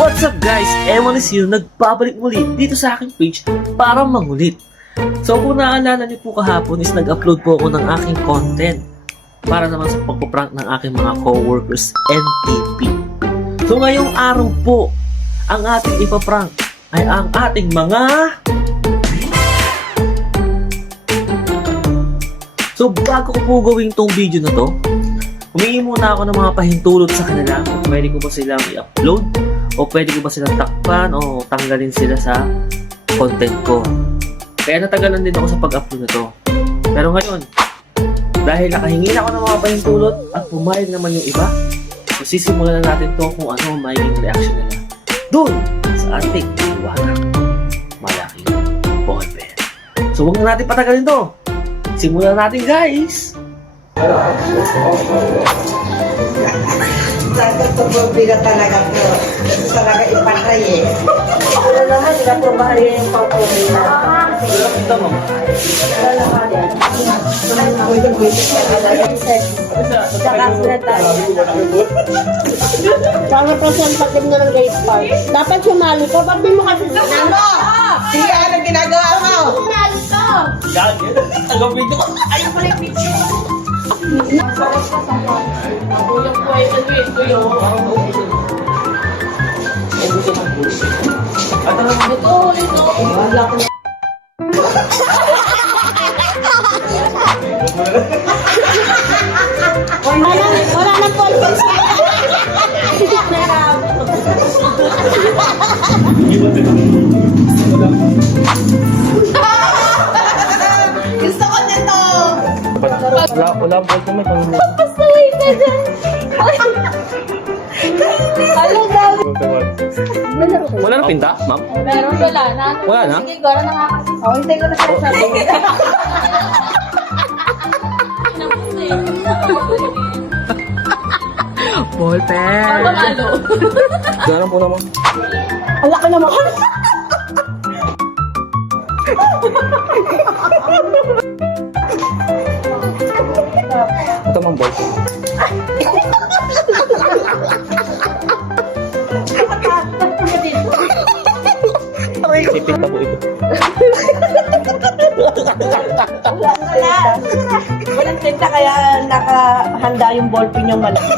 What's up guys? Ewan is here, nagbabalik muli dito sa aking page para mangulit. So kung naalala niyo po kahapon is nag-upload po ako ng aking content para naman sa pagpaprank ng aking mga coworkers NTP. So ngayong araw po, ang ating ipaprank ay ang ating mga... So bago ko po gawin tong video na to, humingi muna ako ng mga pahintulot sa kanila kung pwede ko ba silang i-upload o pwede ko ba silang takpan o tanggalin sila sa content ko. Kaya natagalan din ako sa pag-upload na to. Pero ngayon, dahil nakahingi na ako ng mga pahintulot at pumayag naman yung iba, so sisimulan na natin to kung ano ang magiging reaction nila doon sa ating iwanang malaking ballpen. So huwag na natin patagalin to. Simulan natin guys! Bigat talaga po. Talaga ipatay eh. Wala naman, sila po bahari yung pang-uwi na. Ito mo. Wala naman yan. Saka sila tayo. Para presentative na ng grade 5. Dapat sumali ka. Ba't di mo kasi Ano? Sige, anong ginagawa mo? sumali ka? Gagi. Tagapin ko. Ay, Yung po ay nag-grade ko yun. Ito. Wala na po. Gusto ko nito! Wala po ito may pang... Pasaway ka dyan. Alam daw. Wala na pinta, ma'am? Meron wala na. Wala na? Sige, gano'n nakakasip. Oh, hintay ko na siya sabi. Ballpen! Ano? Gano'n po naman. Ang laki naman. Ito mang ballpen. Sipit pa po ito. Walang tinta kaya nakahanda yung ballpen yung malaki.